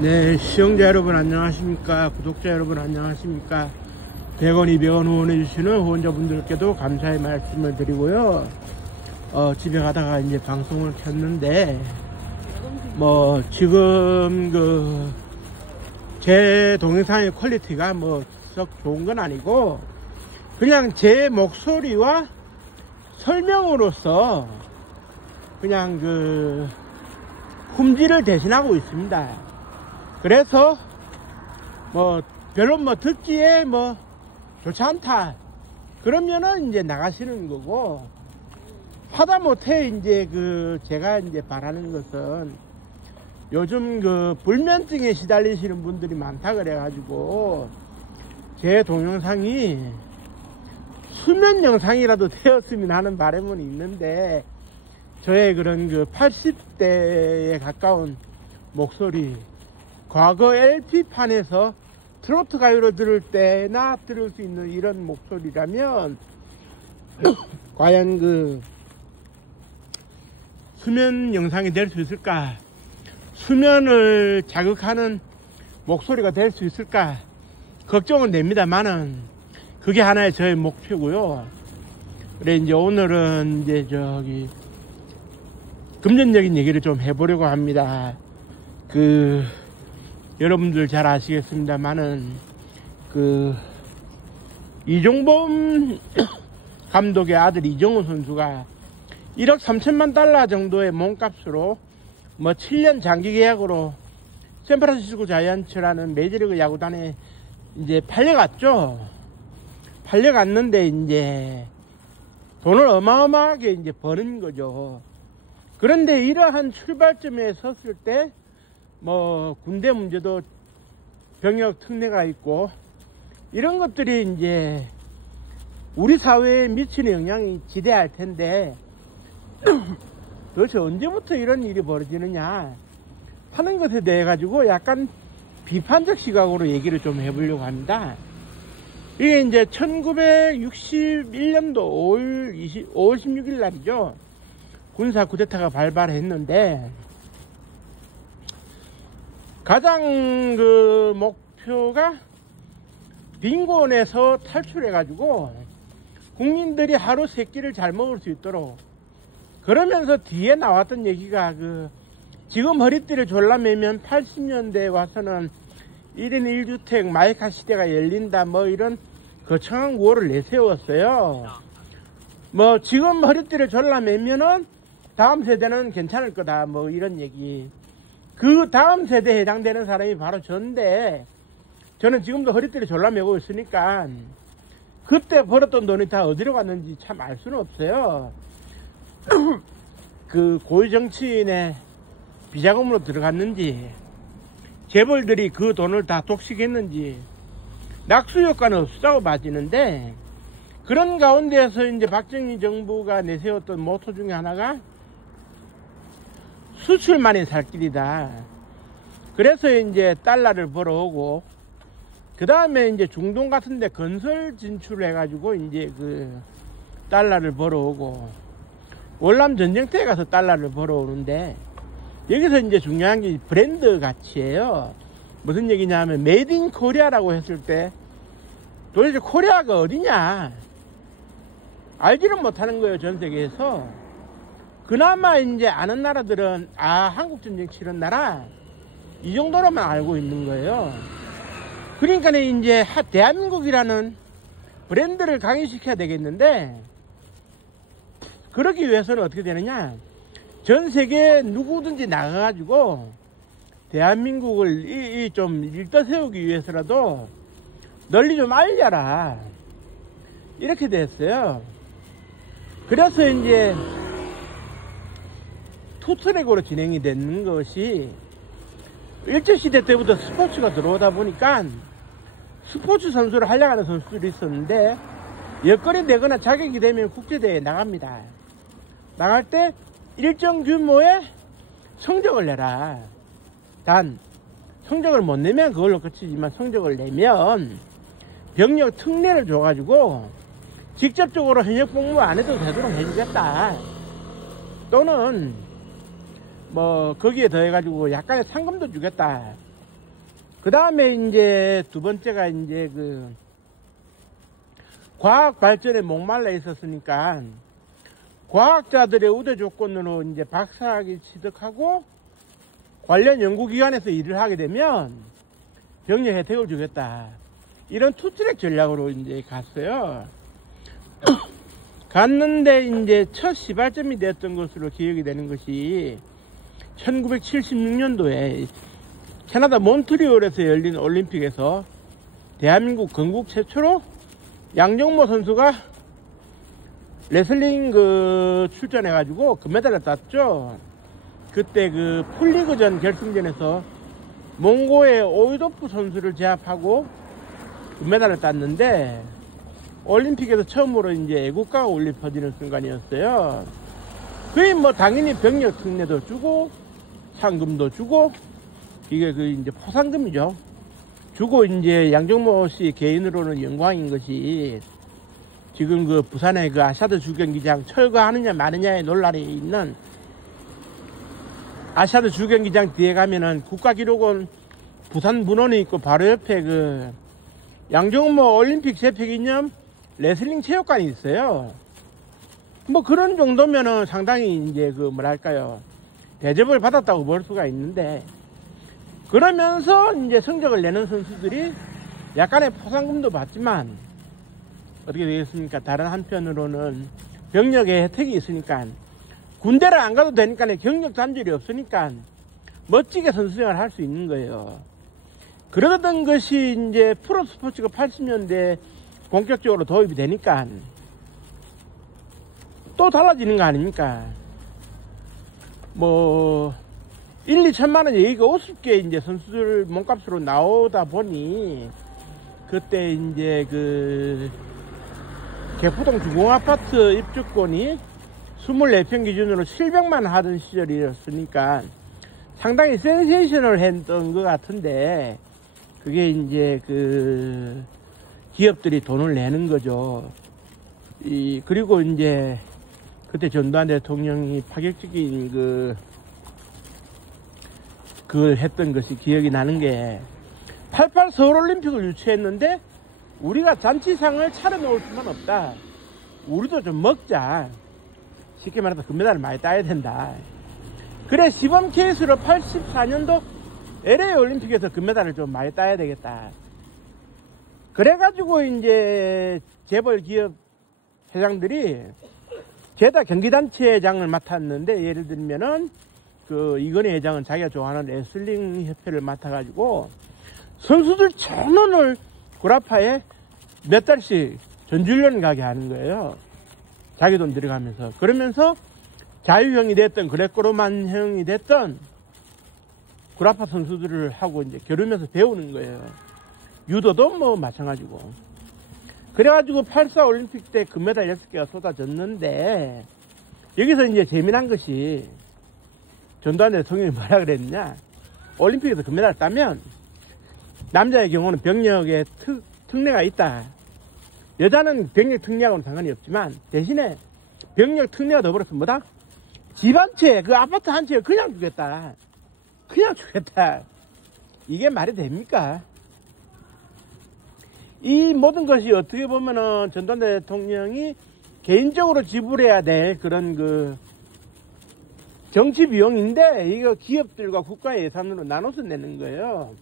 네, 시청자 여러분 안녕하십니까? 구독자 여러분 안녕하십니까? 100원, 200원 후원해주시는 후원자분들께도 감사의 말씀을 드리고요. 집에 가다가 이제 방송을 켰는데, 지금 제 동영상의 퀄리티가 썩 좋은 건 아니고, 그냥 제 목소리와 설명으로서 그냥 흠질을 대신하고 있습니다. 그래서 별로 듣기에 좋지 않다 그러면은 이제 나가시는 거고, 하다못해 이제 제가 이제 바라는 것은 요즘 불면증에 시달리시는 분들이 많다 그래가지고 제 동영상이 수면 영상이라도 되었으면 하는 바람은 있는데, 저의 그런 80대에 가까운 목소리, 과거 LP판에서 트로트 가요로 들을 때나 들을 수 있는 이런 목소리라면 과연 수면 영상이 될 수 있을까? 수면을 자극하는 목소리가 될 수 있을까? 걱정은 됩니다만은 그게 하나의 저의 목표고요. 그래 이제 오늘은 이제 금전적인 얘기를 좀 해보려고 합니다. 여러분들 잘 아시겠습니다만은 이종범 감독의 아들 이정우 선수가 1억 3천만 달러 정도의 몸값으로 7년 장기 계약으로 샌프란시스코 자이언츠라는 메이저리그 야구단에 이제 팔려갔죠. 팔려갔는데 이제 돈을 어마어마하게 이제 버는 거죠. 그런데 이러한 출발점에 섰을 때 군대 문제도 병역 특례가 있고 이런 것들이 이제 우리 사회에 미치는 영향이 지대할 텐데 도대체 언제부터 이런 일이 벌어지느냐 하는 것에 대해 가지고 약간 비판적 시각으로 얘기를 좀 해보려고 합니다. 이게 이제 1961년도 5월 16일 날이죠. 군사 쿠데타가 발발했는데, 가장 목표가 빈곤에서 탈출해가지고 국민들이 하루 3끼를 잘 먹을 수 있도록, 그러면서 뒤에 나왔던 얘기가 지금 허리띠를 졸라매면 80년대에 와서는 1인 1주택 마이카 시대가 열린다 이런 거창한 구호를 내세웠어요. 지금 허리띠를 졸라매면은 다음 세대는 괜찮을 거다 이런 얘기. 그 다음 세대에 해당되는 사람이 바로 저인데, 저는 지금도 허리띠를 졸라매고 있으니까 그때 벌었던 돈이 다 어디로 갔는지 참 알 수는 없어요. 고위 정치인의 비자금으로 들어갔는지, 재벌들이 그 돈을 다 독식했는지 낙수 효과는 없다고 봐지는데, 그런 가운데에서 이제 박정희 정부가 내세웠던 모토 중에 하나가 수출만이 살 길이다. 그래서 이제 달러를 벌어오고, 그 다음에 이제 중동 같은데 건설 진출을 해가지고 이제 달러를 벌어오고, 월남 전쟁 때 가서 달러를 벌어오는데, 여기서 이제 중요한 게 브랜드 가치예요. 무슨 얘기냐면 메이드 인 코리아라고 했을 때 도대체 코리아가 어디냐 알지는 못하는 거예요, 전 세계에서. 그나마 이제 아는 나라들은 한국 전쟁 치른 나라 이 정도로만 알고 있는 거예요. 그러니까 이제 대한민국이라는 브랜드를 강의시켜야 되겠는데, 그러기 위해서는 어떻게 되느냐, 전 세계에 누구든지 나가가지고 대한민국을 좀 일떠세우기 위해서라도 널리 좀 알려라 이렇게 됐어요. 그래서 이제 투트랙으로 진행이 되는 것이, 일제시대 때부터 스포츠가 들어오다 보니까 스포츠 선수를 하려고 하는 선수들이 있었는데, 여건이 되거나 자격이 되면 국제대회에 나갑니다. 나갈 때 일정 규모의 성적을 내라. 단 성적을 못 내면 그걸로 그치지만, 성적을 내면 병역 특례를 줘가지고 직접적으로 현역 복무 안 해도 되도록 해주겠다. 또는 거기에 더해가지고 약간의 상금도 주겠다. 그 다음에 이제 두 번째가 이제 그 과학 발전에 목말라 있었으니까 과학자들의 우대 조건으로 이제 박사학위 취득하고 관련 연구기관에서 일을 하게 되면 병력 혜택을 주겠다. 이런 투트랙 전략으로 이제 갔어요. 갔는데 이제 첫 시발점이 됐던 것으로 기억이 되는 것이 1976년도에 캐나다 몬트리올에서 열린 올림픽에서 대한민국 건국 최초로 양정모 선수가 레슬링 출전해가지고 금메달을 땄죠. 그때 그 풀리그전 결승전에서 몽고의 오이도프 선수를 제압하고 금메달을 땄는데 올림픽에서 처음으로 이제 애국가가 울려 퍼지는 순간이었어요. 거의 뭐 당연히 병력 특례도 주고 상금도 주고 이게 그 이제 포상금이죠. 주고 이제 양정모 씨 개인으로는 영광인 것이 지금 그 부산의 그 아시아드 주경기장 철거하느냐 마느냐의 논란이 있는 아시아드 주경기장 뒤에 가면은 국가기록원 부산 문헌이 있고 바로 옆에 그 양정모 올림픽 재패기념 레슬링 체육관이 있어요. 뭐 그런 정도면은 상당히 이제 그 뭐랄까요 대접을 받았다고 볼 수가 있는데 그러면서 이제 성적을 내는 선수들이 약간의 포상금도 받지만 어떻게 되겠습니까? 다른 한편으로는 병력의 혜택이 있으니까 군대를 안 가도 되니까 경력 단절이 없으니까 멋지게 선수생활을 할 수 있는 거예요. 그러던 것이 이제 프로 스포츠가 80년대 본격적으로 도입이 되니까 또 달라지는 거 아닙니까? 뭐 1, 2천만 원 얘기가 우습게 이제 선수들 몸값으로 나오다 보니 그때 이제 그 개포동 주공아파트 입주권이 24평 기준으로 700만 하던 시절이었으니까 상당히 센세이셔널 했던 것 같은데 그게 이제 그 기업들이 돈을 내는 거죠. 그리고 이제 그때 전두환 대통령이 파격적인 그걸 했던 것이 기억이 나는 게 88 서울올림픽을 유치했는데 우리가 잔치상을 차려놓을 수만 없다. 우리도 좀 먹자. 쉽게 말해서 금메달을 많이 따야 된다. 그래 시범 케이스로 84년도 LA 올림픽에서 금메달을 좀 많이 따야 되겠다. 그래가지고 이제 재벌 기업 회장들이 제다 경기단체장을 맡았는데 예를 들면은 그 이건희 회장은 자기가 좋아하는 레슬링 협회를 맡아가지고 선수들 전원을 구라파에 몇 달씩 전주훈련 가게 하는 거예요. 자기 돈 들어가면서. 그러면서 자유형이 됐던 그레코로만 형이 됐던 구라파 선수들을 하고 이제 겨루면서 배우는 거예요. 유도도 뭐 마찬가지고. 그래가지고 84 올림픽 때 금메달 6개가 쏟아졌는데 여기서 이제 재미난 것이 전두환 대통령이 뭐라 그랬냐. 올림픽에서 금메달 따면 남자의 경우는 병력에 특례가 있다. 여자는 병력 특례하고는 상관이 없지만 대신에 병력 특례와 더불어서 뭐다? 집 한 채, 그 아파트 한 채 그냥 주겠다. 그냥 주겠다. 이게 말이 됩니까? 이 모든 것이 어떻게 보면은 전두환 대통령이 개인적으로 지불해야 될 그런 그 정치 비용인데 이거 기업들과 국가 예산으로 나눠서 내는 거예요.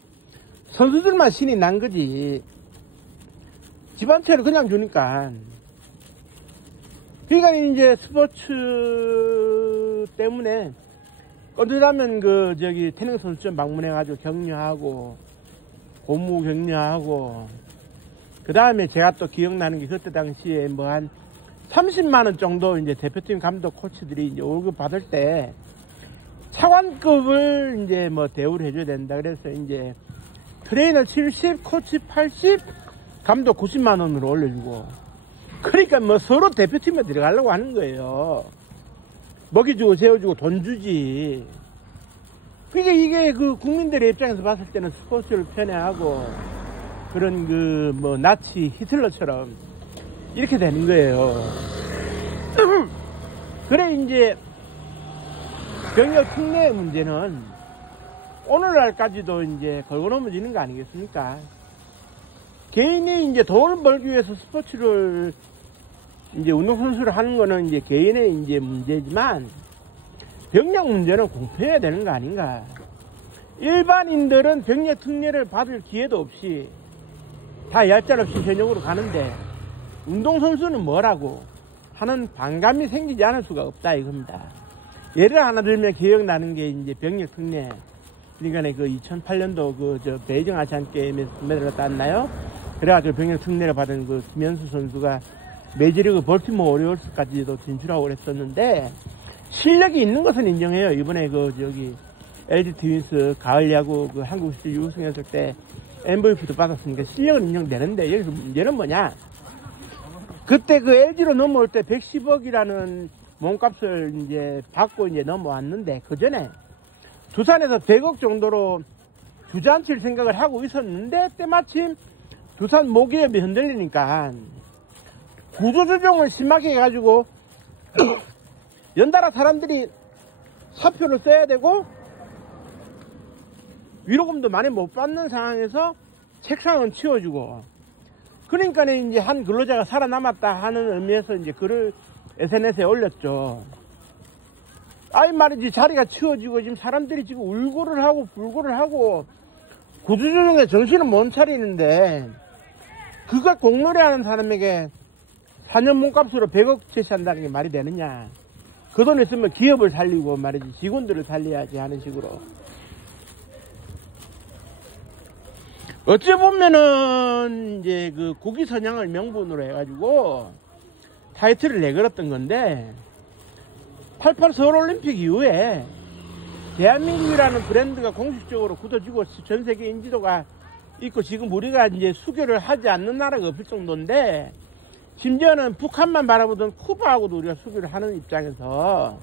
선수들만 신이 난 거지. 집 한 채를 그냥 주니까. 그러니까 이제 스포츠 때문에 어쩌자면 태릉 선수촌 방문해가지고 격려하고 고무 격려하고 그 다음에 제가 또 기억나는 게 그때 당시에 뭐 한 30만원 정도 이제 대표팀 감독 코치들이 이제 월급 받을 때 차관급을 이제 뭐 대우를 해줘야 된다. 그래서 이제 트레이너 70, 코치 80, 감독 90만원으로 올려주고. 그러니까 뭐 서로 대표팀에 들어가려고 하는 거예요. 먹이주고 재워주고 돈 주지. 그러니까 이게 그 국민들의 입장에서 봤을 때는 스포츠를 편애하고 그런 그 뭐 나치 히틀러처럼 이렇게 되는 거예요. 그래 이제 병력 특례의 문제는 오늘날까지도 이제 걸고 넘어지는 거 아니겠습니까? 개인이 이제 돈을 벌기 위해서 스포츠를 이제 운동선수를 하는 거는 이제 개인의 이제 문제지만 병력 문제는 공평해야 되는 거 아닌가. 일반인들은 병력 특례를 받을 기회도 없이 다 얄짤없이 현역으로 가는데 운동선수는 뭐라고 하는 반감이 생기지 않을 수가 없다 이겁니다. 예를 하나 들면 기억나는 게 이제 병력 특례. 그러니까 그 2008년도 베이징 아시안 게임에서 금메달을 땄나요? 그래가지고 병력 특례를 받은 그 김현수 선수가 메이저리그 볼티모어 오리올스까지도 진출하고 그랬었는데 실력이 있는 것은 인정해요. 이번에 LG 트윈스 가을 야구 한국 시리즈 우승했을 때 MVP도 받았으니까 실력은 인정되는데 여기서 문제는 뭐냐? 그때 그 LG로 넘어올 때 110억이라는 몸값을 이제 받고 이제 넘어왔는데 그 전에 두산에서 100억 정도로 주저앉힐 생각을 하고 있었는데 때마침 두산 모기업이 흔들리니까 구조조정을 심하게 해가지고 연달아 사람들이 사표를 써야 되고 위로금도 많이 못 받는 상황에서 책상은 치워주고 그러니까 이제 한 근로자가 살아남았다 하는 의미에서 이제 글을 SNS에 올렸죠. 아이 말이지 자리가 치워지고 지금 사람들이 지금 울고를 하고 불고를 하고 구조조정에 정신은 못 차리는데 그가 공놀이하는 사람에게 4년 몸값으로 100억 제시한다는 게 말이 되느냐. 그 돈 있으면 기업을 살리고 말이지 직원들을 살려야지 하는 식으로. 어찌 보면은 이제 그 국위선양을 명분으로 해가지고 타이틀을 내걸었던 건데 88 서울올림픽 이후에 대한민국이라는 브랜드가 공식적으로 굳어지고 전 세계 인지도가 있고 지금 우리가 이제 수교를 하지 않는 나라가 없을 정도인데 심지어는 북한만 바라보던 쿠바하고도 우리가 수교를 하는 입장에서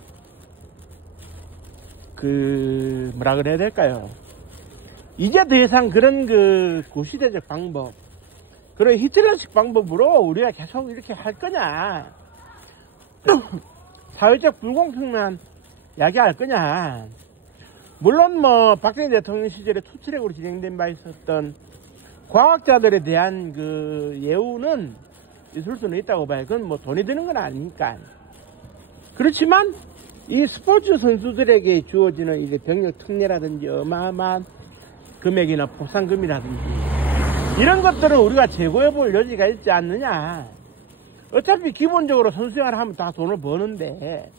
뭐라 그래야 될까요? 이제 더 이상 그런 구시대적 방법, 그런 히틀러식 방법으로 우리가 계속 이렇게 할 거냐? 사회적 불공평만 야기할 거냐? 물론 박정희 대통령 시절에 투트랙으로 진행된 바 있었던 과학자들에 대한 예우는 있을 수는 있다고 봐요. 그건 돈이 드는 건 아니니까. 그렇지만 이 스포츠 선수들에게 주어지는 이제 병력 특례라든지 어마어마한 금액이나 포상금이라든지 이런 것들은 우리가 제고해 볼 여지가 있지 않느냐. 어차피 기본적으로 선수생활을 하면 다 돈을 버는데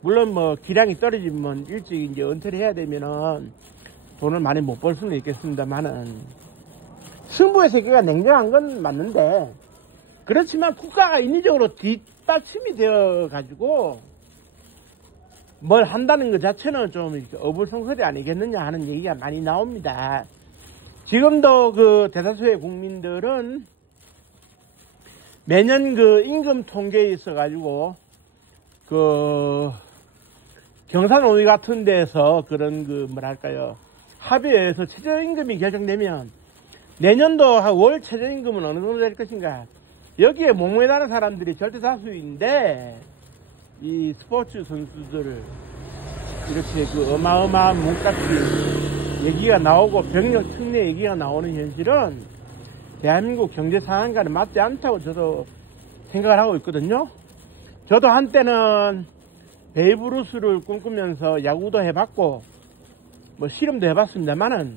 물론 기량이 떨어지면 일찍 이제 은퇴를 해야 되면은 돈을 많이 못 벌 수는 있겠습니다만은 승부의 세계가 냉정한 건 맞는데 그렇지만 국가가 인위적으로 뒷받침이 되어 가지고 뭘 한다는 것 자체는 좀 이렇게 어불성설이 아니겠느냐 하는 얘기가 많이 나옵니다. 지금도 대다수의 국민들은 매년 임금 통계에 있어 가지고 경산오위 같은 데서 그런 뭐랄까요 합의에서 최저임금이 결정되면 내년도 월 최저임금은 어느 정도 될 것인가 여기에 목매다는 사람들이 절대다수인데 이 스포츠 선수들 이렇게 어마어마한 몸값이 얘기가 나오고 병력 특례 얘기가 나오는 현실은 대한민국 경제 상황과는 맞지 않다고 저도 생각을 하고 있거든요. 저도 한때는 베이브루스를 꿈꾸면서 야구도 해봤고 실험도 해봤습니다만은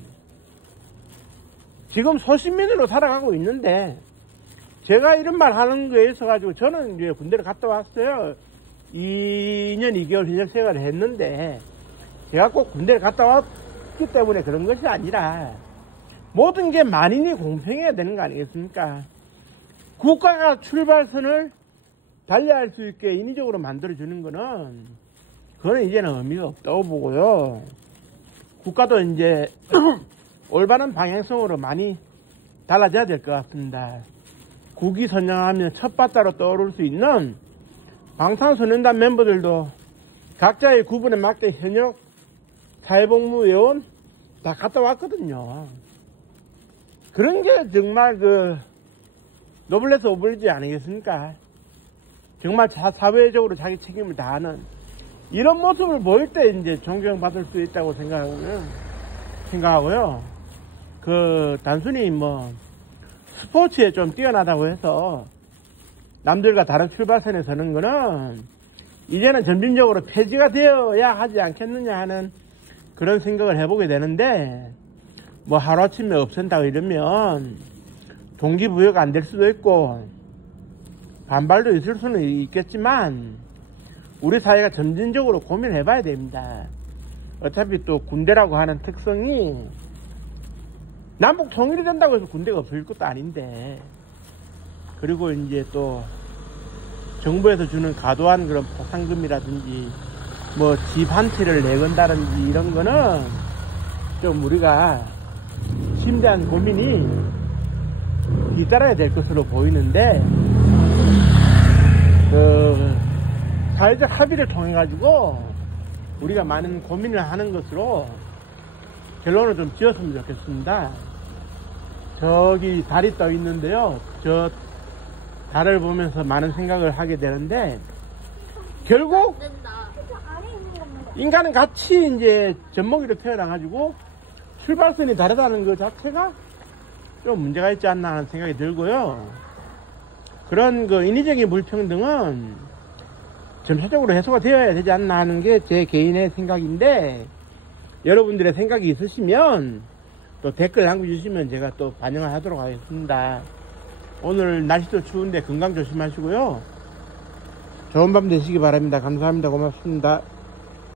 지금 소시민으로 살아가고 있는데 제가 이런 말 하는 거에 있어 가지고 저는 이제 군대를 갔다 왔어요. 2년 2개월 현역 생활을 했는데 제가 꼭 군대를 갔다 왔기 때문에 그런 것이 아니라 모든 게 만인이 공평해야 되는 거 아니겠습니까? 국가가 출발선을 달리할 수 있게 인위적으로 만들어주는 거는 그거는 이제는 의미가 없다고 보고요. 국가도 이제 올바른 방향성으로 많이 달라져야 될 것 같습니다. 국위 선양하면 첫바다로 떠오를 수 있는 방탄소년단 멤버들도 각자의 구분에 맞게 현역 사회복무요원 다 갔다 왔거든요. 그런 게 정말 노블레스 오블리주 아니겠습니까? 정말 사회적으로 자기 책임을 다하는 이런 모습을 보일 때 이제 존경받을 수 있다고 생각하고요. 생각하고요. 단순히 뭐 스포츠에 좀 뛰어나다고 해서 남들과 다른 출발선에 서는 거는 이제는 점진적으로 폐지가 되어야 하지 않겠느냐 하는 그런 생각을 해보게 되는데, 뭐 하루아침에 없앤다고 이러면 동기부여가 안 될 수도 있고 반발도 있을 수는 있겠지만 우리 사회가 점진적으로 고민을 해봐야 됩니다. 어차피 또 군대라고 하는 특성이 남북 통일이 된다고 해서 군대가 없어질 것도 아닌데, 그리고 이제 또 정부에서 주는 과도한 그런 보상금이라든지 뭐 집 한 채를 내건다든지 이런 거는 좀 우리가 심대한 고민이 뒤따라야 될 것으로 보이는데, 사회적 합의를 통해 가지고 우리가 많은 고민을 하는 것으로 결론을 좀 지었으면 좋겠습니다. 저기 달이 떠 있는데요. 저 달을 보면서 많은 생각을 하게 되는데, 결국 인간은 같이 이제 젖먹이로 태어나가지고 출발선이 다르다는 것 자체가 좀 문제가 있지 않나 하는 생각이 들고요. 그런 인위적인 불평등은 점차적으로 해소가 되어야 되지 않나 하는 게 제 개인의 생각인데, 여러분들의 생각이 있으시면 또 댓글 남겨주시면 제가 또 반영을 하도록 하겠습니다. 오늘 날씨도 추운데 건강 조심하시고요. 좋은 밤 되시기 바랍니다. 감사합니다. 고맙습니다.